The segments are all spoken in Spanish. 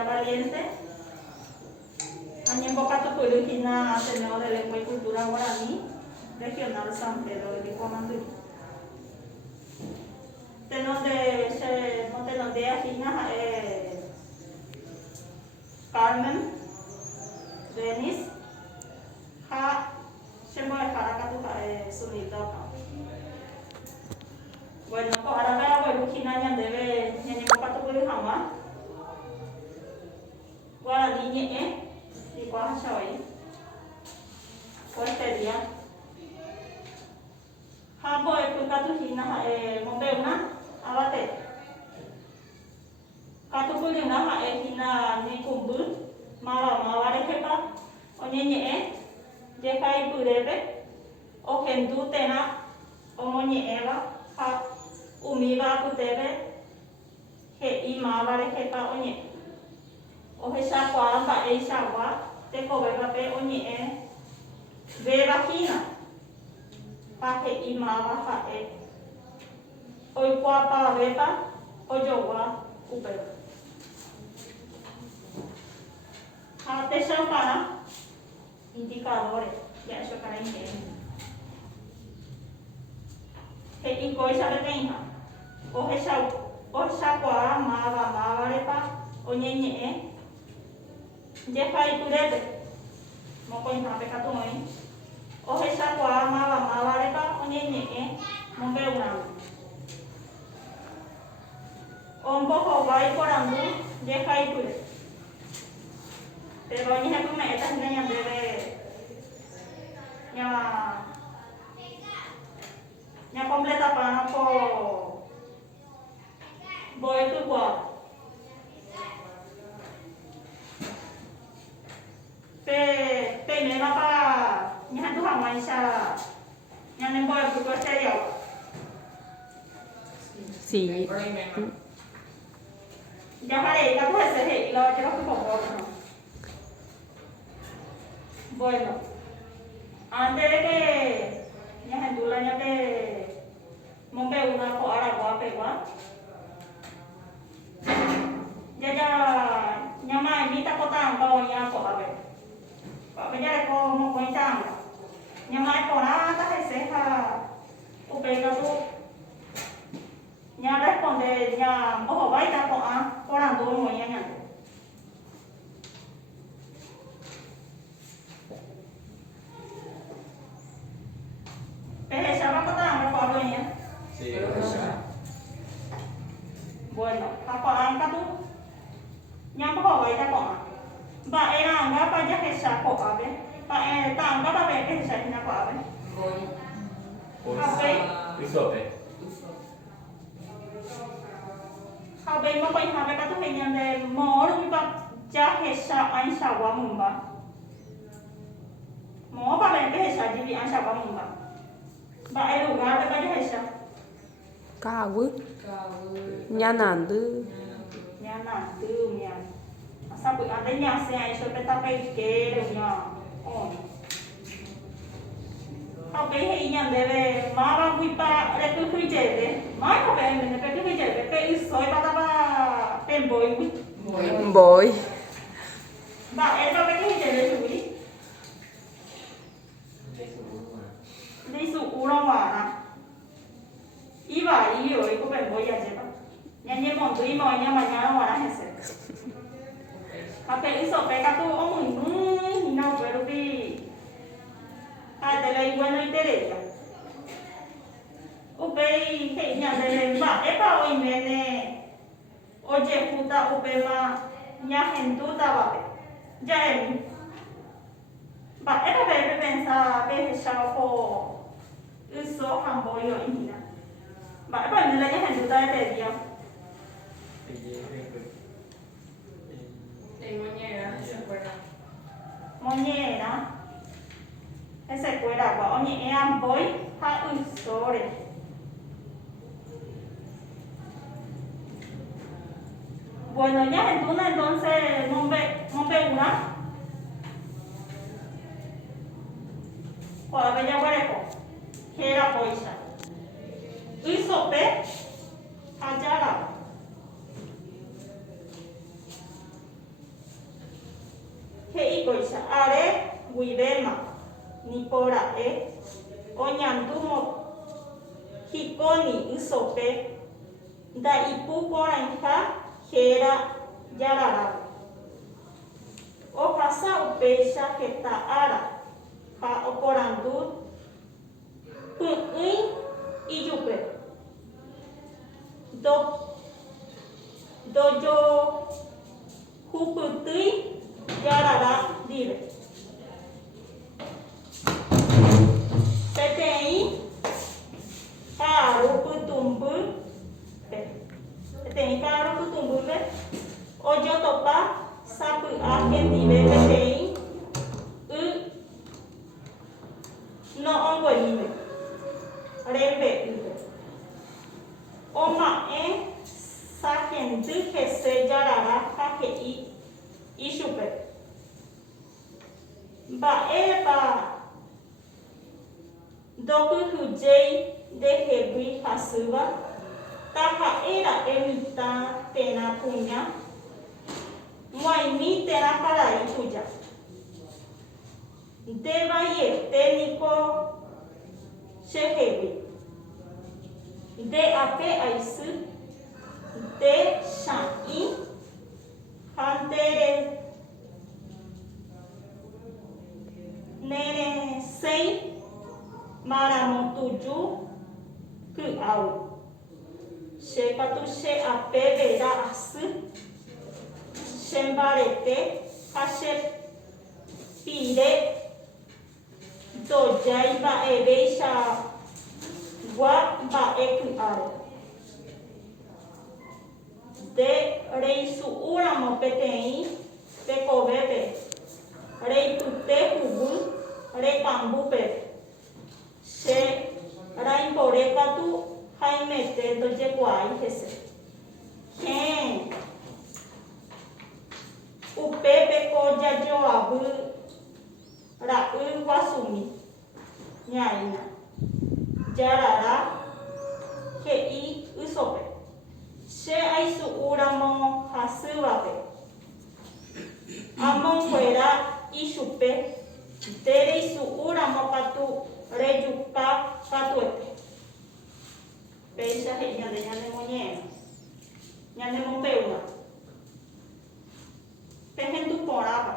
Bella Valiente. Añembo Catupulukina, Ateneo de Lengua y Cultura Guaraní, Regional San Pedro de Vicuamandú. Tenemos de Agina, Carmen, Denis, Shembo de Jaracatu, Sunito. Bueno, ahora voy a ver Ujina Yandebe, Añembo Catupulukama, Guaraní, y Guajashawi, Fuertería. Habo Epukatuhina, Mombeuna, Abate. Katupulina, Hina, Nikumbu, Mawarekepa, Onye, Jekai Purebe, Ohendu Tena, Omonye Eva, Umiva Putebe, He Mawarekepa Onye. Ohesha Kwamba Eshawa, Tekobeba Onye, Vera Hina. Pahe imawa hae. Hoy cuapa beba, oyowa ube. Hate para indicadores, ya eso para ingenio. He incoi sabe tenha. Ohe kwa mawa repa, onyenye. Jefa iturebe. Moko inhape katumoi. Ohe kwa mawa repa onyenye mombeuna. Ombo howai korandu deja ikure. Pero ni hapo me eta hina yandere. Nya completa para po boy tu kwa. Te me mapa nya tu hamai sa. Nya nem boy tu ko serio. Sí. Ya haré, ya puede ser, lo que no no. Bueno, antes de que ya gente la ya te monte una po aragua pegua. Ya nyama ini tak potang kau yang kau abe. Kau bejar kau mau kau tang. Nyama kau na tak seha. Upega tu nhà đất còn để nhà có hỏi ta có làm tôi ngồi nha nhỉ. Pero ¿sabes qué tal? ¿Me acuerdo ya? Sí. Bueno, apa angkat tu? Nyampe kau baca kau. Ba era angkat aja kesah kau abe. Ba ta angkat apa kesah ni kau abe? Abe. Risotto. Hao bên mà quanh hai cái thứ hình như là mỏ luôn bạn cha hết sao anh sao quá mùng ba mỏ ba bên cái hết sao gì anh sao quá mùng ba em đủ gà cái hết sao Kawu. Nyanandu. Nhà sao bữa ăn đến nhà xe anh chơi cái tao cái kế được nhở hao cái hình như là má ba vui ba để cứ vui chơi đấy má có vẻ mình cái vui chơi cái soi ba ta ba bên bồi Bội. ba em cho cái vui chơi đấy chú ý đi sụp u long hòa nè ý bà ý rồi có bên bồi giờ chứ nhà như bọn tôi mà nhà long hòa hết rồi hao cái soi cái tu ông mình nào về được đi te la igual no interesa. Upei que nya de ba e pa oi mene. Oje puta upe ma nya hentu ta ba. Ja em. Ba e pa be pensa be sa ko. Uso hambo yo ina. Ba e pa ne la nya hentu ta te dia. Moñera. Ese cuera ba oni em boy ha usore. Bueno, ya entonces nombre una. Kwa bella hueco. Kera poisa. Usope hajara. cuibema ni pora'e oñandúmo hikóni ysope nda'ipu porãiha héra jarara ohasa upéicha heta ára ha oporandu py'ỹi ijupe dojohupytýi jarara ndive peteĩ ka'aru pytumbýpe ojotopa sapy'a hendive peteĩ y no'õngueríve rembe'ýpe oma'ẽ sahendy hese jarara ha he'i ichupe mba'épa ndokyhyjéi ndehegui hasýva taha'éra'e mitã térã kuña g̃uaig̃ui térã karai tuja ndevaiete chehegui nde ape aisy nde cha'ĩ ha neresẽi maramotuju ky'áu che katu che apevera asy chembarete ha chepire ndojái mba'evéichagua mba'e ky'áre nde reisu'úramo peteĩ tekovépe reipyte huguy rekambúpe che raimbore katu haimete ndojekuaái hese upépeko jajoavy ra'y guasumi ñaína jarara he'i ysópe che aisu'úramo hasývape amonguera ichupe nde reisu'úramo katu rejuka katuete péicha he'i ñanemoñe'ẽva ñanemombe'úva pehendu porãva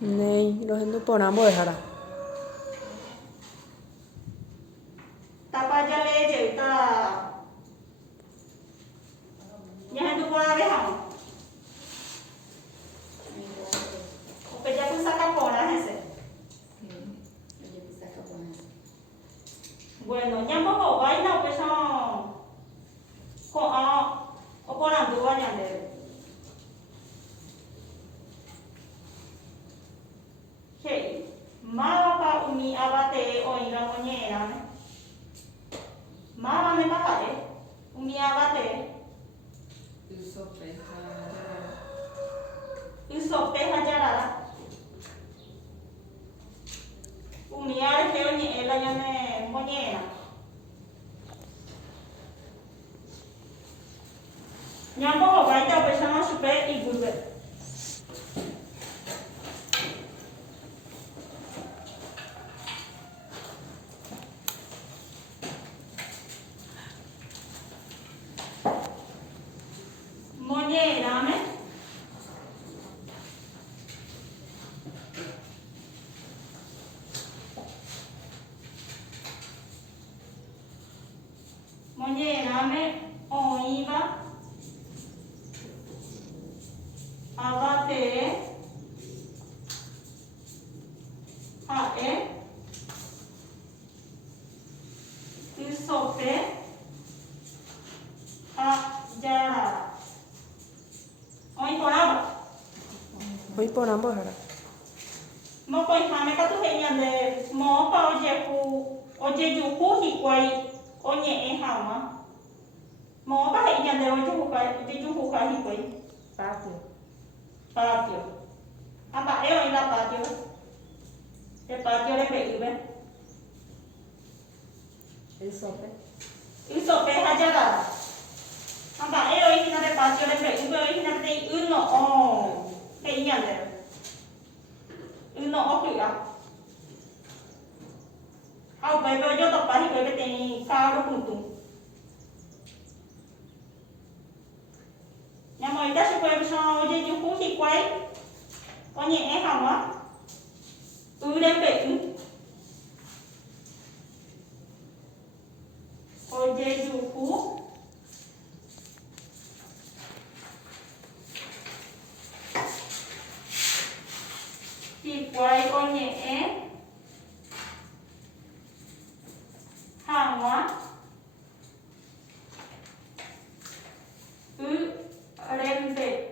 Nei, rohendu porã mbo'ehára. Tapajalejeýta ñahendu porãve hag̃ua opejapysáka porã hese. Bueno, ñambohováina upéicha ko'ã oporandúva ñandéve. He'i mávapa umi avate'e oĩva moñe'ẽrãme. Mávameka ha'e umi avate'e. Ysope ha jarara. Umi arehe oñe'ẽla ñane moñe'ẽrã. Ñambohováinte upéicharõ chupe iguyve. Moñe'ẽrãme oĩva avate'e ha'e ysope ha jarara. Oĩ porãva. Oĩ porã mbo'ehára. Mokõiháme katu he'i ñande moõpa ojejuhu hikuái oñe'ẽ hag̃ua. Moõpa he'i ñande ojejuha hikuái. Patio. Ha mba'e oĩla patio. Patio rembe'ýpe. Ysope ha jarara. Ha mba'e oĩhína patio rembe'ýpe oĩhína peteĩ y no'õ he'i ñandéve. no okria au pai pai yo to pa hi pai te ka ro puntu nhà mày đã chụp em sao trên YouTube thì quay có nhẹ không á đem bệnh ôi dê YouTube thì quay con nhẹ hàng hóa đem về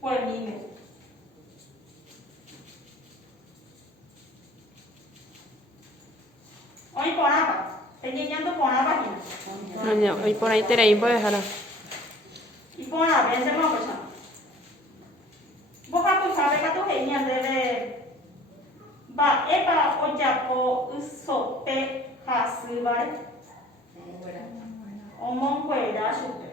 quay đi này ôi con apa thế nhưng nhắn tôi con apa nhỉ Año, hoy por ahí te la puedes dejar. y con apa ese mau pasar vos vas a saber que tú genial de ba eba ojapo usope hasu vale omong queda supe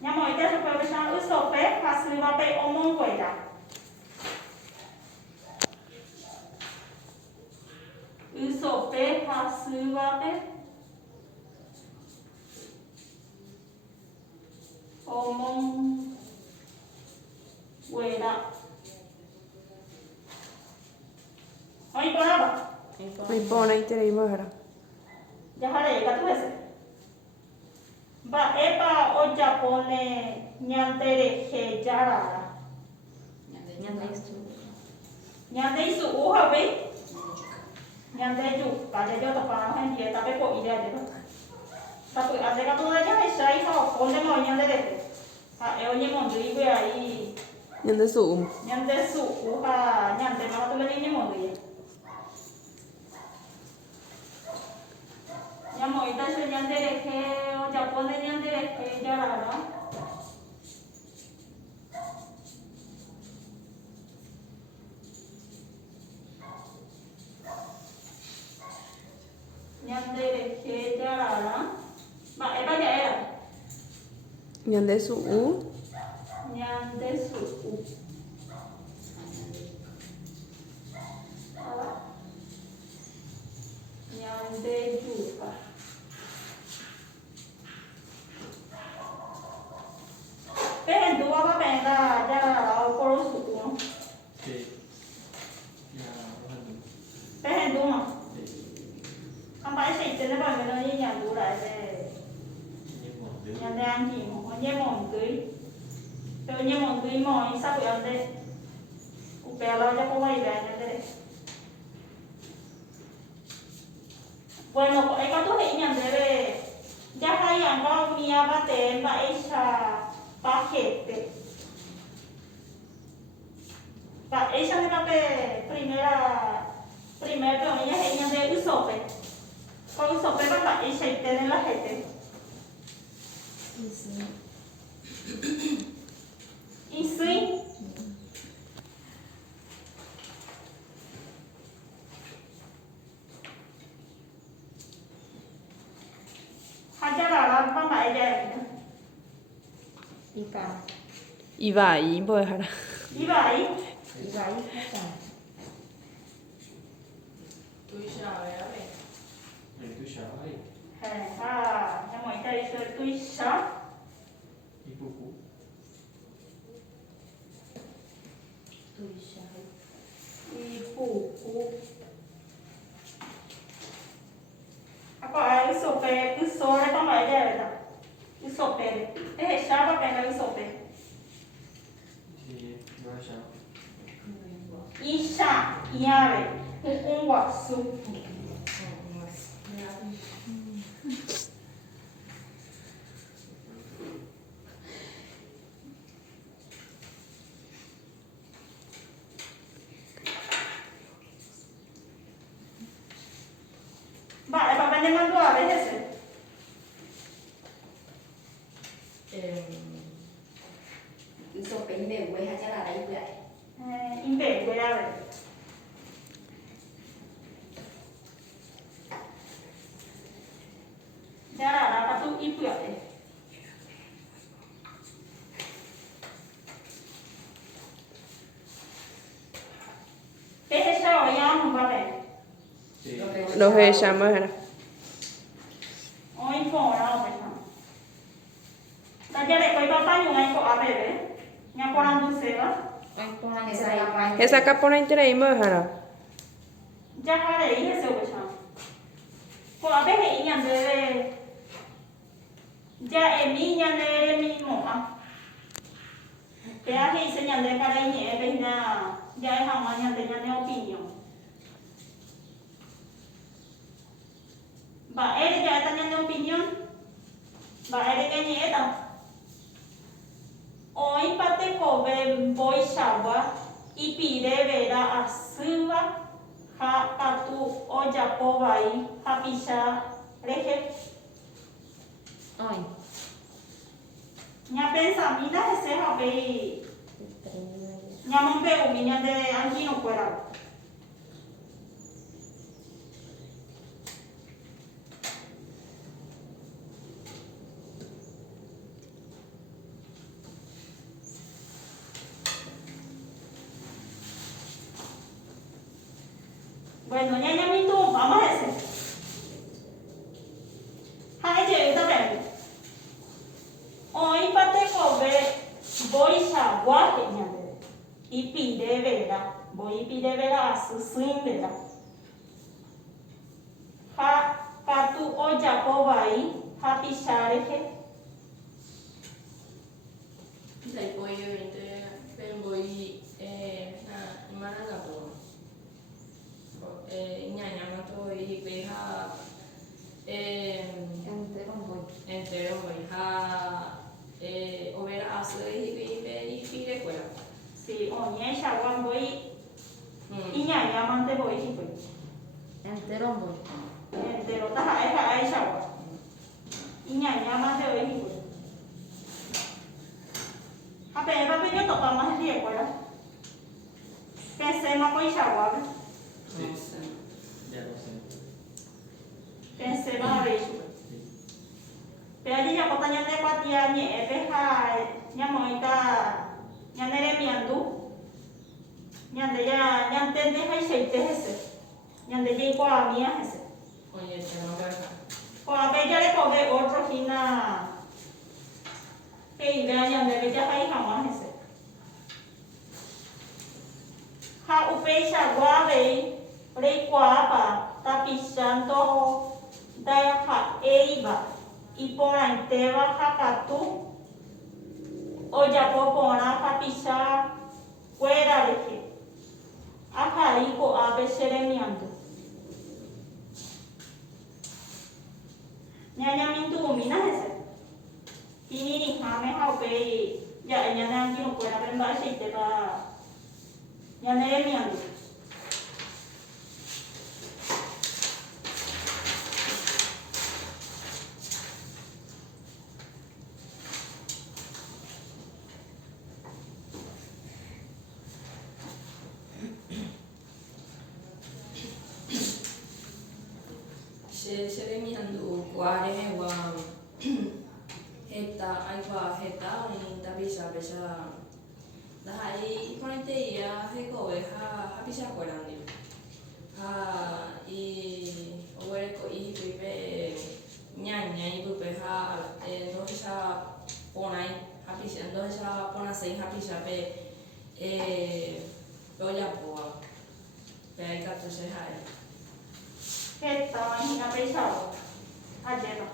nhà mọi người sẽ phải sang usope hasu vale omong queda usope hasu vale omong queda hoy con apa Hoy por ahí te la puedes dejar. Dejaré que tú ves. Ba eba o Japone nyantere he jarara. Nyante isu uha be. Nyante ju pada jo tapana hen dia tapi kok ide ada. Tapi ada kata aja hai sai ha konde mo nyantere. Ha eo ni mon dui be ai. Nhân tới sụm. Nyante su uha nyante ma tu ni mon dui. Ya mọi ta sẽ nhận được cái Japan này nhận được cái giá đó nhận được cái giá đó bạn em bao giờ em Nhân tới sụ. nhận được sự nhận được chủ cả cái hình dua apa pengen jalan kalau suku cái hình dua mà không phải xịt trên nó bằng cái nó như nhà dua lại về nhà đang chỉ một cái mỏng tưới từ như mỏng tưới mỏi sao bị ăn đây cụ bèo lo cho cô quay về nhà đây bueno ấy có tôi nhận thấy về ya hay yang có mía ba tên ba isa paquete. Va, ella me va a primera peonilla es ella de usope. Con usope va a ella y tener la gente. Y sí. Haja la va a ella. Y va ahí puedes dejar. Y va ahí. Túi xào đấy mẹ. Túi xào ấy. Nhà mọi người chơi túi xào. Đi phụ phụ. Túi xào. Y phụ phụ. Apa usope usore pa mai deve ta. Usope. Shaba pena usope. Thì nói sao? Isha iare ungwa su. Vale, papá ne mandó a ver ese. Số cái về quê hay chắc là đấy vậy. Invece quella vez. Ya la tu ipuate. más un papel. Sí. Los de llama hả? Hoy por ahora, pues. Ta ya le voy papá y un có bebé. Nhà con ăn dulce va. Anh con anh sẽ làm anh. He saca por ahí te mới hả? Ya haré y eso pues. Có bé hệ nhận về. Ya em mi nhận về mi mỏ. Bé hệ sẽ nhận về cái này nhẹ bên na. Ya em hàng mà nhận về opinion. Bà ấy ya está nhận opinion. Bà ấy cái nhẹ đâu. Hoy pate kobe boy shawa y pide vera a suwa ha katu o japo bai ha pisha reje. Ôi. Nhà pensamina ese ha pe nhà mong pe umi nhà de anji no fuera. Bueno, ñaña mintu, vamos a ese. Hai chị ta bèn. Hoy pate kobe voy a guaje ñande. Y pide vera. Voy y pide vera a su swing vera. Ha katu o japo bai ha pisare que. Dai poi ovviamente per voi mana gato nyanya nato i pe ha Em tới con bồi. entero voi ha overa aso i pe quella Sí, o ñe shawan voy y ñaña mante voy y pues. Em tới con bồi. Entero ta hai shawan. Y ñaña mante voy y pues. Apa yo topa más el día, ¿verdad? Pensé más con shawan. Sí. non so. Ya lo sé. Pensé más a ver eso. Pero allí ya cuando ya te patia ni epeja ya moita ya nere miandu ya de ya entende hay seite ese ya de ya igual mía ese Oye, te no verga. o a ver ya le coge otro gina que idea ya de ya hay jamás ese ha upecha guave rei guapa tapizando daya ha eiba y por entera hakatu o ya popona papisa fuera de que acá hijo a veces miando ñaña mintu mina ese ini ni hame haupe ya ñaña aquí no puede haber más y te va ñaña miando Se le mirando guare wa heta aiwa heta ni tabisa besa da hai ponente ia he ko ha bisa korandi ha i owere ko i pepe nyanya i pepe ha no bisa ponai ha bisa no bisa pona sei ha bisa pe oya poa pe ai ka tu se hai que estaba en la pesada ayer va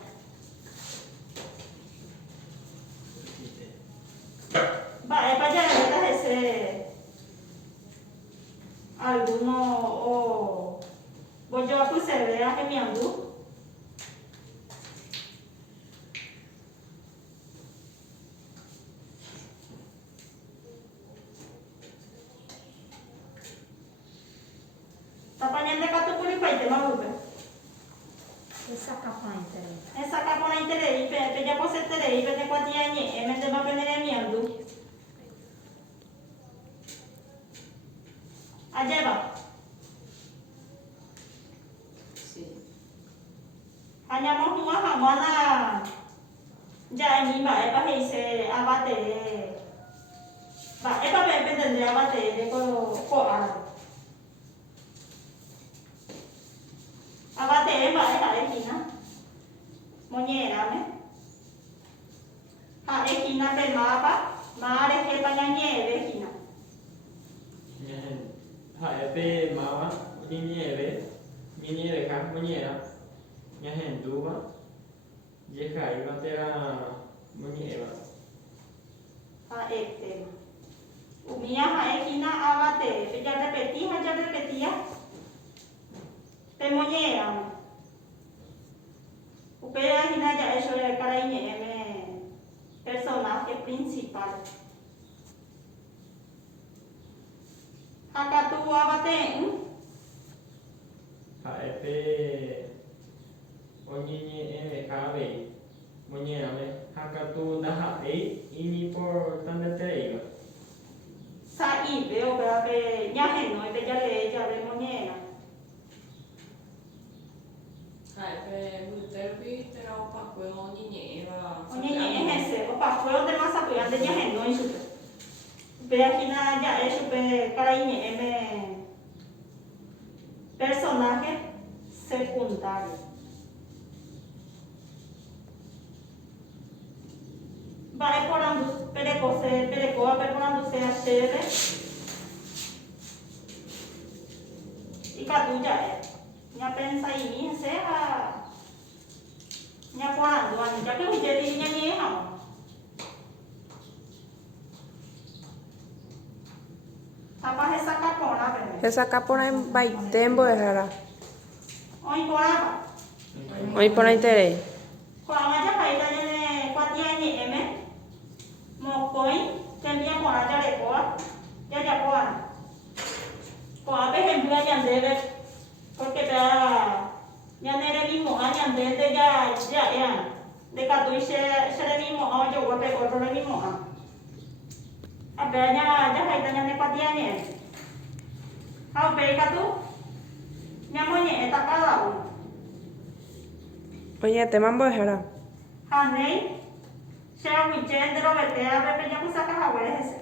para allá ese alguno o voy yo a tu cerveza que me andu tapañan de cato por el país de Marupe. Esa capa entera. Esa capa na interei, pe ya pose terei, pe de kwatia nye, me de ma penere miandu. Allá va. sí Allá mo huma hamana. Ya ni ba e pa hei se abate. Ba e pa pe tendré abate de ko ara. moñerame. Ha'ehína pe máva, má rehépa ñañe'ẽve hína. Ha'épe máva oñeñe'ẽreha moñe'ẽra ñahendúva jehaíva térã moñe'ẽva. Ha'étema. Umíva ha'ehína avatere, ya repetía. Pe moñe'ẽrame. Upérahína ja'e chure karai ñe'ẽme personaje principal. Hakatu avate'ỹ. Ha'épe oñeñe'ẽveháve moñe'ẽrame hakatu ndaha'éi inimportantetereiva. Sa'ive upévape ñahenóipe jave moñe'ẽra. Ha'épe mbytérupi térã opakue oñeñe'ẽva. Oñeñe'ẽ hese, opakue otema sapy'a nde ñahenói chupe. Upérahína ja'e chupe karai ñe'ẽme personaje secundario. Mba'e perekóvape poranduse chéve ikatu ja'e. Ñapensaimi hese ha ñaporãndu'ani jáke ojéti ñañe'ẽ hag̃ua. Tápa hesaka porãpe. Hesaka porã mbaite mbo'ehára. Oĩ porãva. Oĩ porãiterei. Ko'ág̃a jaháita ñane kuatia ñe'ẽme mokõi tembi'a porã jarekóva jajapóva'erã. Ko'ápe hemby'a ñandéve porque ñane remimo'ã ñande nde ja'é'arã ndekatúi che remimo'ã ojogua pe otro remimo'ã. Apéa jaháita ñane kuatia ñe'ẽme. Ha upéi katu ñamoñe'ẽta cada uno. Oñe'ẽtéma mbo'ehára. Ha néi che ag̃uiche nde rovetéape pe japusakáhaguére hese.